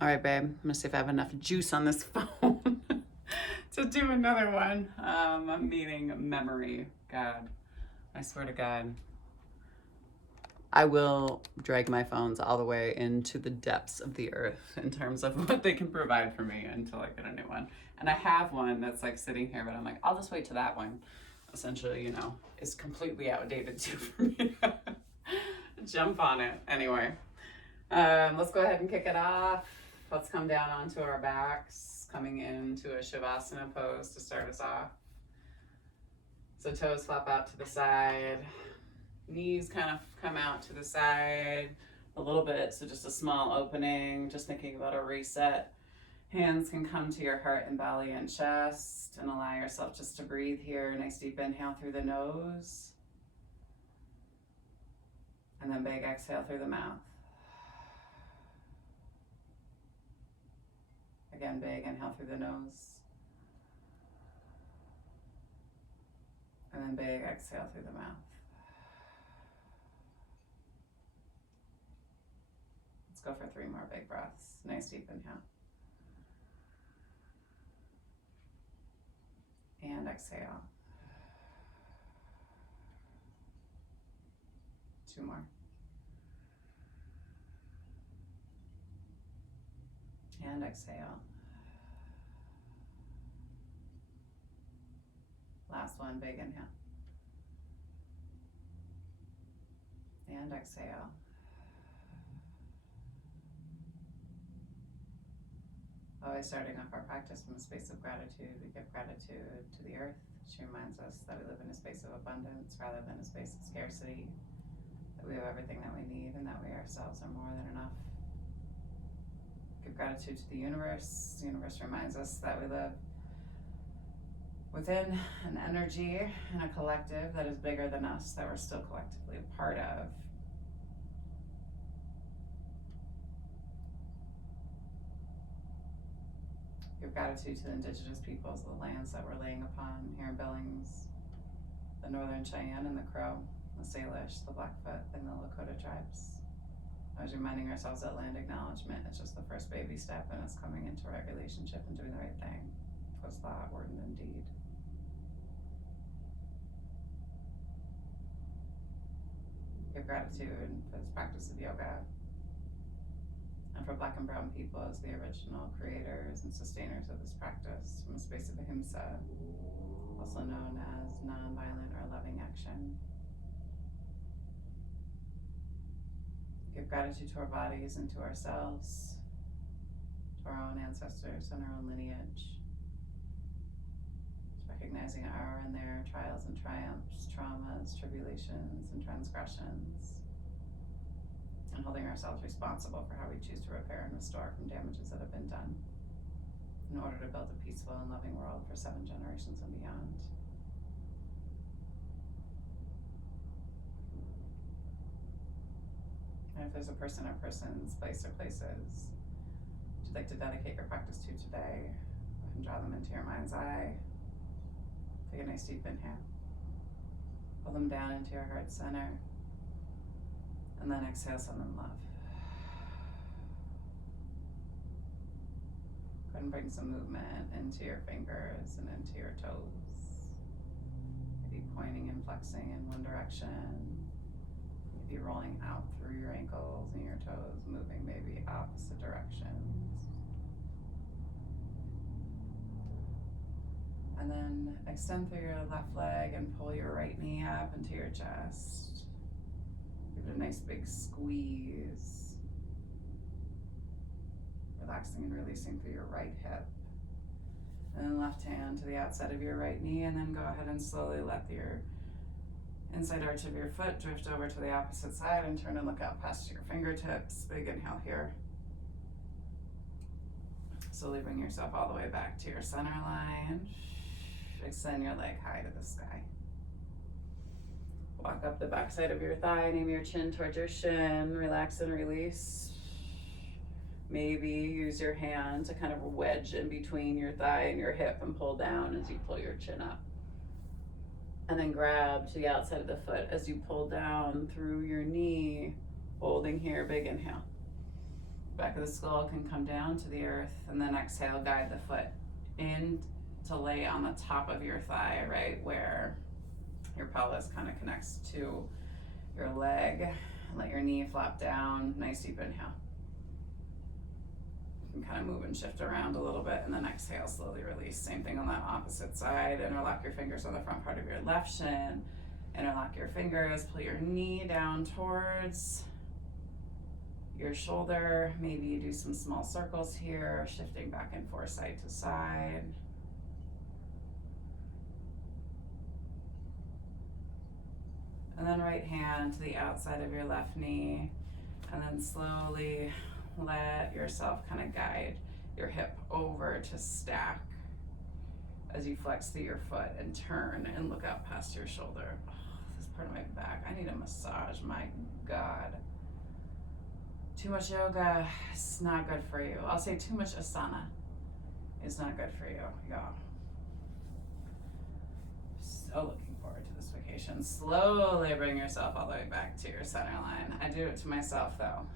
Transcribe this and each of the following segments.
All right, babe. I'm gonna see if I have enough juice on this phone to do another one. I'm meeting memory. God, I swear to God, I will drag my phones all the way into the depths of the earth in terms of what they can provide for me until I get a new one. And I have one that's like sitting here, but I'm like, I'll just wait till that one, essentially, is completely outdated too for me to jump on it. Anyway, let's go ahead and kick it off. Let's come down onto our backs, coming into a Shavasana pose to start us off. So toes flop out to the side. Knees kind of come out to the side a little bit, so just a small opening, just thinking about a reset. Hands can come to your heart and belly and chest, and allow yourself just to breathe here. Nice deep inhale through the nose, and then big exhale through the mouth. Again, big inhale through the nose, and then big exhale through the mouth. Let's go for 3 more big breaths. Nice deep inhale. And exhale. 2 more. And exhale. Last one, big inhale. And exhale. Always starting off our practice from a space of gratitude. We give gratitude to the earth. She reminds us that we live in a space of abundance rather than a space of scarcity, that we have everything that we need and that we ourselves are more than enough. Give gratitude to the universe. The universe reminds us that we live within an energy and a collective that is bigger than us, that we're still collectively a part of. Give gratitude to the indigenous peoples, the lands that we're laying upon here in Billings, the Northern Cheyenne and the Crow, the Salish, the Blackfoot, and the Lakota tribes. I was reminding ourselves that land acknowledgement is just the first baby step in us coming into our relationship and doing the right thing. Was thought, word, and then deed. Give gratitude for this practice of yoga, and for Black and Brown people as the original creators and sustainers of this practice from a space of ahimsa, also known as nonviolent or loving action. Give gratitude to our bodies and to ourselves, to our own ancestors and our own lineage. Recognizing our and their trials and triumphs, traumas, tribulations, and transgressions, and holding ourselves responsible for how we choose to repair and restore from damages that have been done in order to build a peaceful and loving world for 7 generations and beyond. And if there's a person or persons, place or places you'd like to dedicate your practice to today, go ahead and draw them into your mind's eye. Take a nice deep inhale. Pull them down into your heart center. And then exhale, send them love. Go ahead and bring some movement into your fingers and into your toes. Maybe pointing and flexing in one direction. Maybe rolling out through your ankles and your toes, moving maybe opposite directions. And then extend through your left leg and pull your right knee up into your chest. Give it a nice big squeeze. Relaxing and releasing through your right hip. And then left hand to the outside of your right knee, and then go ahead and slowly let your inside arch of your foot drift over to the opposite side and turn and look out past your fingertips. Big inhale here. Slowly bring yourself all the way back to your center line. Extend your leg high to the sky. Walk up the backside of your thigh, aim your chin towards your shin, relax and release. Maybe use your hand to kind of wedge in between your thigh and your hip and pull down as you pull your chin up. And then grab to the outside of the foot as you pull down through your knee, holding here, big inhale. Back of the skull can come down to the earth, and then exhale, guide the foot in to lay on the top of your thigh, right where your pelvis kind of connects to your leg. Let your knee flop down, nice deep inhale. You can kind of move and shift around a little bit, and then exhale, slowly release. Same thing on that opposite side. Interlock your fingers on the front part of your left shin. Interlock your fingers, pull your knee down towards your shoulder. Maybe you do some small circles here, shifting back and forth side to side. And then right hand to the outside of your left knee, and then slowly let yourself kind of guide your hip over to stack as you flex through your foot and turn and look out past your shoulder. Oh, this part of my back, I need a massage, my God. Too much yoga is not good for you. I'll say too much asana is not good for you, y'all. So looking forward to this vacation. Slowly bring yourself all the way back to your center line. I do it to myself though.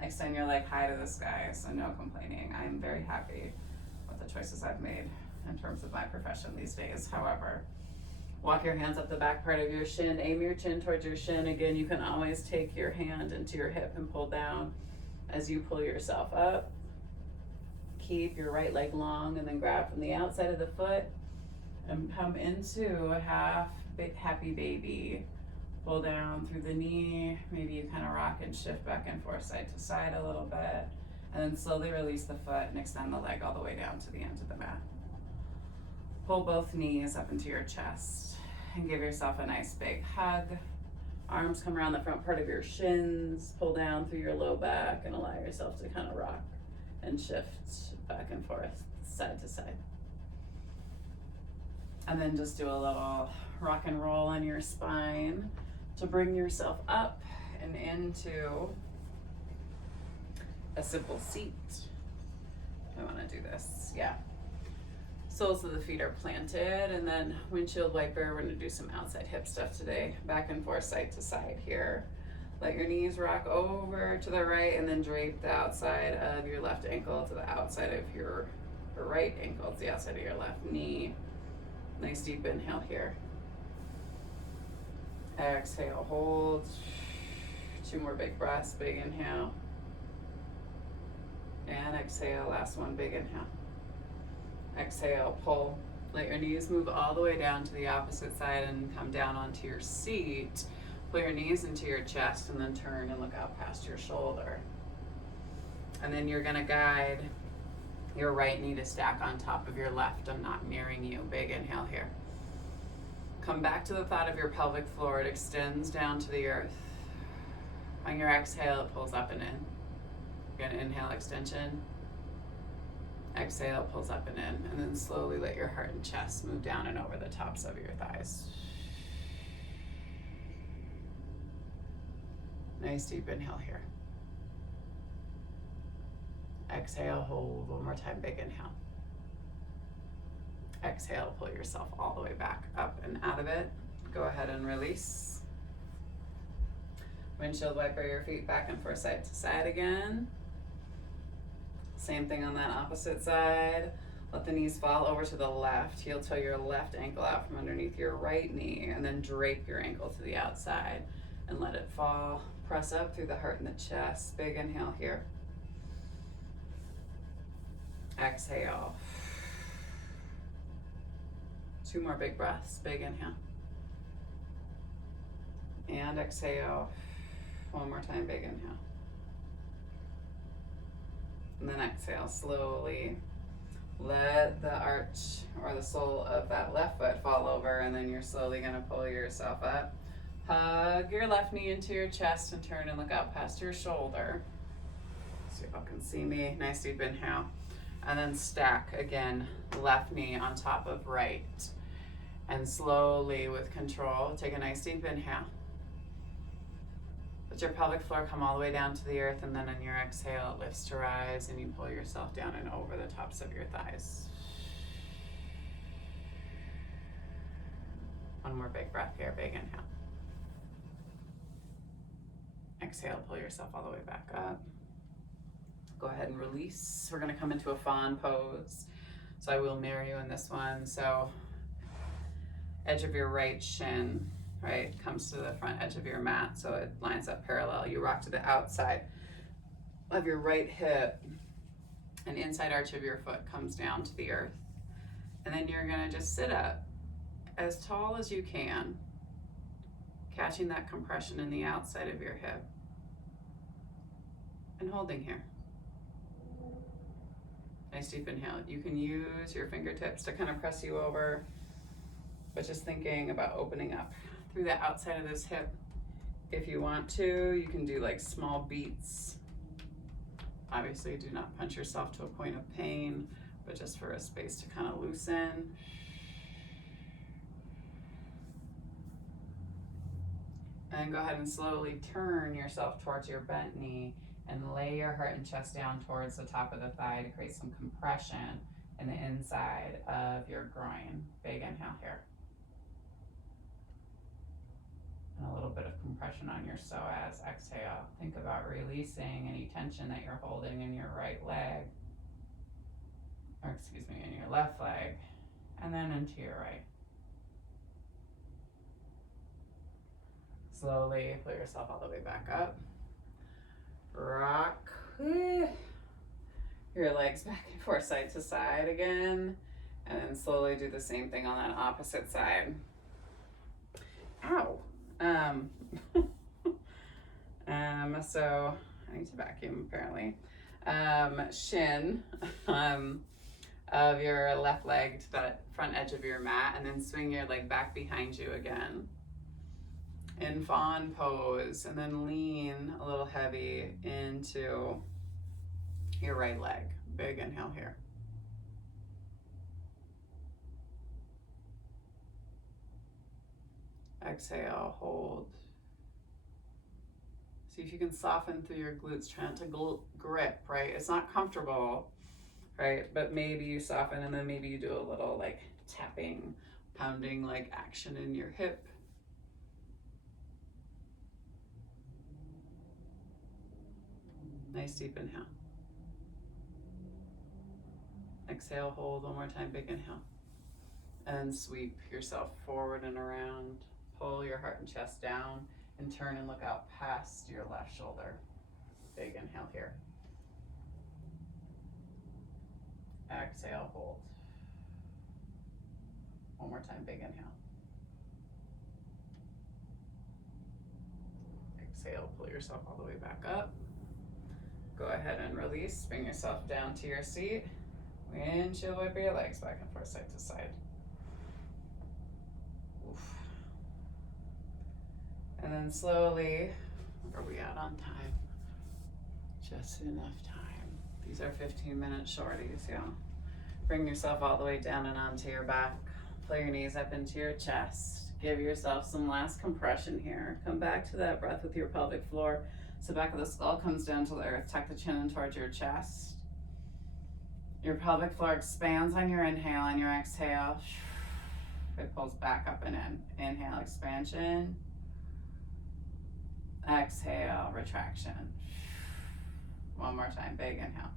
Extend your leg high to the sky, so no complaining. I'm very happy with the choices I've made in terms of my profession these days. However, walk your hands up the back part of your shin, aim your chin towards your shin. Again, you can always take your hand into your hip and pull down as you pull yourself up. Keep your right leg long and then grab from the outside of the foot and come into a half happy baby. Pull down through the knee. Maybe you kind of rock and shift back and forth side to side a little bit. And then slowly release the foot and extend the leg all the way down to the end of the mat. Pull both knees up into your chest and give yourself a nice big hug. Arms come around the front part of your shins. Pull down through your low back and allow yourself to kind of rock and shift back and forth, side to side. And then just do a little rock and roll on your spine to bring yourself up and into a simple seat. I want to do this, yeah. Soles of the feet are planted, and then windshield wiper. We're gonna do some outside hip stuff today. Back and forth, side to side here. Let your knees rock over to the right, and then drape the outside of your left ankle to the outside of your right ankle to the outside of your left knee. Nice deep inhale here. Exhale, hold. 2 more big breaths, big inhale. And exhale, last one, big inhale. Exhale, pull. Let your knees move all the way down to the opposite side and come down onto your seat. Pull your knees into your chest and then turn and look out past your shoulder. And then you're gonna guide your right knee to stack on top of your left. I'm not nearing you. Big inhale here. Come back to the thought of your pelvic floor. It extends down to the earth. On your exhale, it pulls up and in. You're gonna inhale, extension. Exhale, pulls up and in, and then slowly let your heart and chest move down and over the tops of your thighs. Nice deep inhale here. Exhale, hold. One more time, big inhale. Exhale, pull yourself all the way back up and out of it. Go ahead and release. Windshield wiper your feet back and forth side to side again. Same thing on that opposite side. Let the knees fall over to the left. Heel toe your left ankle out from underneath your right knee, and then drape your ankle to the outside and let it fall. Press up through the heart and the chest. Big inhale here. Exhale. 2 more big breaths. Big inhale. And exhale. 1 more time, big inhale. And then exhale slowly. Let the arch or the sole of that left foot fall over, and then you're slowly gonna pull yourself up. Hug your left knee into your chest and turn and look out past your shoulder. See if y'all can see me. Nice deep inhale. And then stack again, left knee on top of right. And slowly with control, take a nice deep inhale. Let your pelvic floor come all the way down to the earth, and then on your exhale, it lifts to rise, and you pull yourself down and over the tops of your thighs. 1 more big breath here, big inhale. Exhale, pull yourself all the way back up. Go ahead and release. We're gonna come into a fawn pose. So I will mirror you in this one. So edge of your right shin, right, comes to the front edge of your mat, so it lines up parallel. You rock to the outside of your right hip, and inside arch of your foot comes down to the earth. And then you're gonna just sit up as tall as you can, catching that compression in the outside of your hip, and holding here. Nice deep inhale. You can use your fingertips to kind of press you over, but just thinking about opening up through the outside of this hip. If you want to, you can do like small beats. Obviously, do not punch yourself to a point of pain, but just for a space to kind of loosen. And go ahead and slowly turn yourself towards your bent knee and lay your heart and chest down towards the top of the thigh to create some compression in the inside of your groin. Big inhale here. And a little bit of compression on your psoas. Exhale. Think about releasing any tension that you're holding in your right leg, or excuse me, in your left leg, and then into your right. Slowly pull yourself all the way back up. Rock your legs back and forth, side to side again, and then slowly do the same thing on that opposite side. Ow. So I need to vacuum apparently. Shin of your left leg to the front edge of your mat, and then swing your leg back behind you again in fawn pose, and then lean a little heavy into your right leg. Big inhale here. Exhale, hold. See if you can soften through your glutes, trying to grip, right? It's not comfortable, right? But maybe you soften, and then maybe you do a little like tapping, pounding like action in your hip. Nice deep inhale. Exhale, hold one more time, big inhale. And sweep yourself forward and around. Pull your heart and chest down and turn and look out past your left shoulder. Big inhale here. Exhale, hold. One more time, big inhale. Exhale, pull yourself all the way back up. Go ahead and release, bring yourself down to your seat. Windshield wiper your legs back and forth, side to side. Oof. And then slowly, where are we at on time? Just enough time. These are 15-minute shorties, yeah. Bring yourself all the way down and onto your back. Pull your knees up into your chest. Give yourself some last compression here. Come back to that breath with your pelvic floor. So back of the skull comes down to the earth. Tuck the chin in towards your chest. Your pelvic floor expands on your inhale, and your exhale, it pulls back up and in. Inhale, expansion. Exhale, retraction. One more time, big inhale.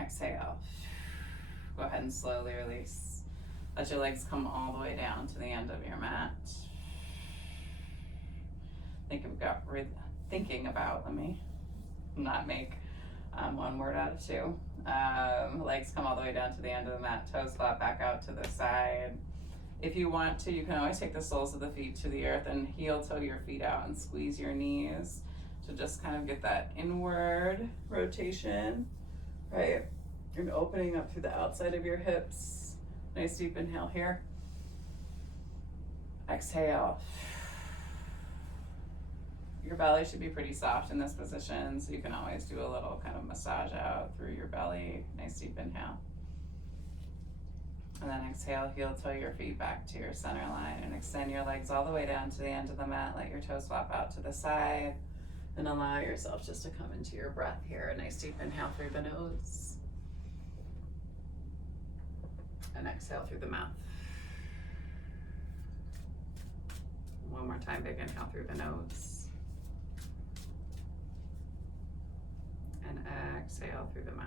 Exhale. Go ahead and slowly release. Let your legs come all the way down to the end of your mat. Thinking about, let me not make one word out of two. Legs come all the way down to the end of the mat, toes flat back out to the side. If you want to, you can always take the soles of the feet to the earth and heel toe your feet out and squeeze your knees to just kind of get that inward rotation, right? And opening up through the outside of your hips. Nice deep inhale here. Exhale. Your belly should be pretty soft in this position, so you can always do a little kind of massage out through your belly. Nice deep inhale. And then exhale, heel toe your feet back to your center line and extend your legs all the way down to the end of the mat. Let your toes flap out to the side and allow yourself just to come into your breath here. A nice deep inhale through the nose and exhale through the mouth. One more time, big inhale through the nose. And exhale through the mouth.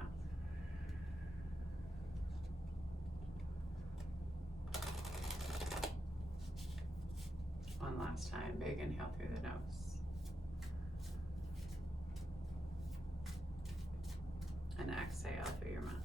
One last time, big inhale through the nose. And exhale through your mouth.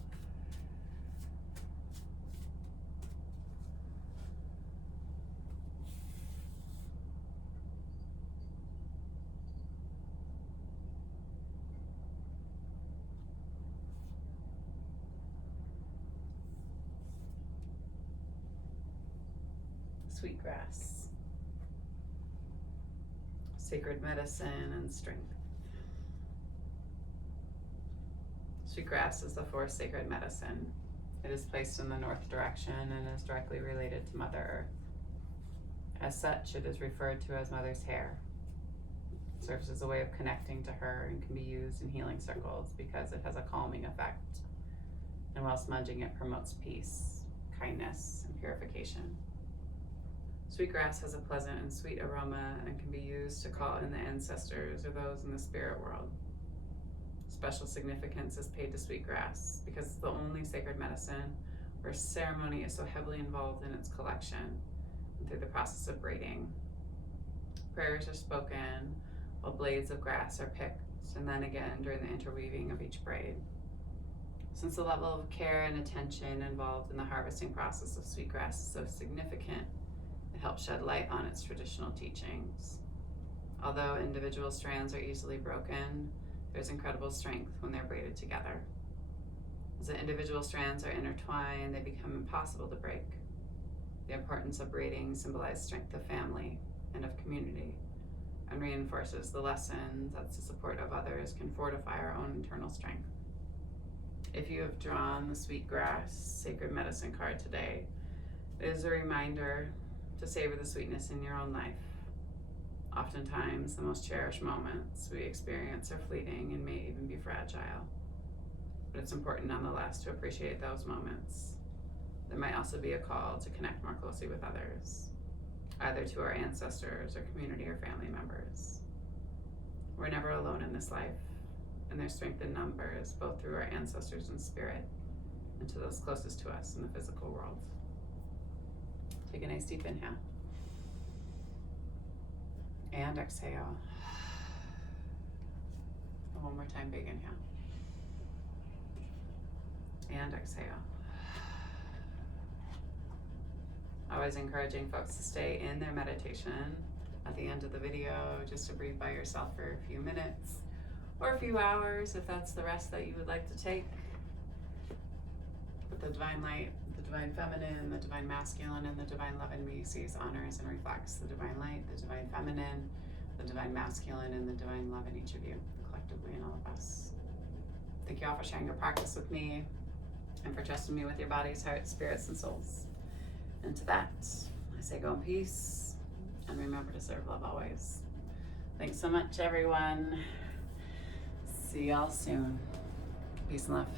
Sweetgrass, sacred medicine and strength. Sweetgrass is the fourth sacred medicine. It is placed in the north direction and is directly related to Mother Earth. As such, it is referred to as Mother's hair. It serves as a way of connecting to her and can be used in healing circles because it has a calming effect. And while smudging, it promotes peace, kindness, and purification. Sweetgrass has a pleasant and sweet aroma and can be used to call in the ancestors or those in the spirit world. Special significance is paid to sweetgrass because it's the only sacred medicine where ceremony is so heavily involved in its collection and through the process of braiding. Prayers are spoken while blades of grass are picked, and then again during the interweaving of each braid. Since the level of care and attention involved in the harvesting process of sweetgrass is so significant, it helps shed light on its traditional teachings. Although individual strands are easily broken, there's incredible strength when they're braided together. As the individual strands are intertwined, they become impossible to break. The importance of braiding symbolizes strength of family and of community, and reinforces the lesson that the support of others can fortify our own internal strength. If you have drawn the Sweetgrass Sacred Medicine card today, it is a reminder to savor the sweetness in your own life. Oftentimes, the most cherished moments we experience are fleeting and may even be fragile. But it's important nonetheless to appreciate those moments. There might also be a call to connect more closely with others, either to our ancestors or community or family members. We're never alone in this life, and there's strength in numbers, both through our ancestors in spirit and to those closest to us in the physical world. Take a nice deep inhale. And exhale. And one more time, big inhale. And exhale. Always encouraging folks to stay in their meditation at the end of the video, just to breathe by yourself for a few minutes or a few hours if that's the rest that you would like to take. With the divine light, the divine feminine, the divine masculine, and the divine love in me sees, honors, and reflects the divine light, the divine feminine, the divine masculine, and the divine love in each of you, collectively in all of us. Thank you all for sharing your practice with me and for trusting me with your bodies, hearts, spirits, and souls. And to that, I say go in peace and remember to serve love always. Thanks so much, everyone. See y'all soon. Peace and love.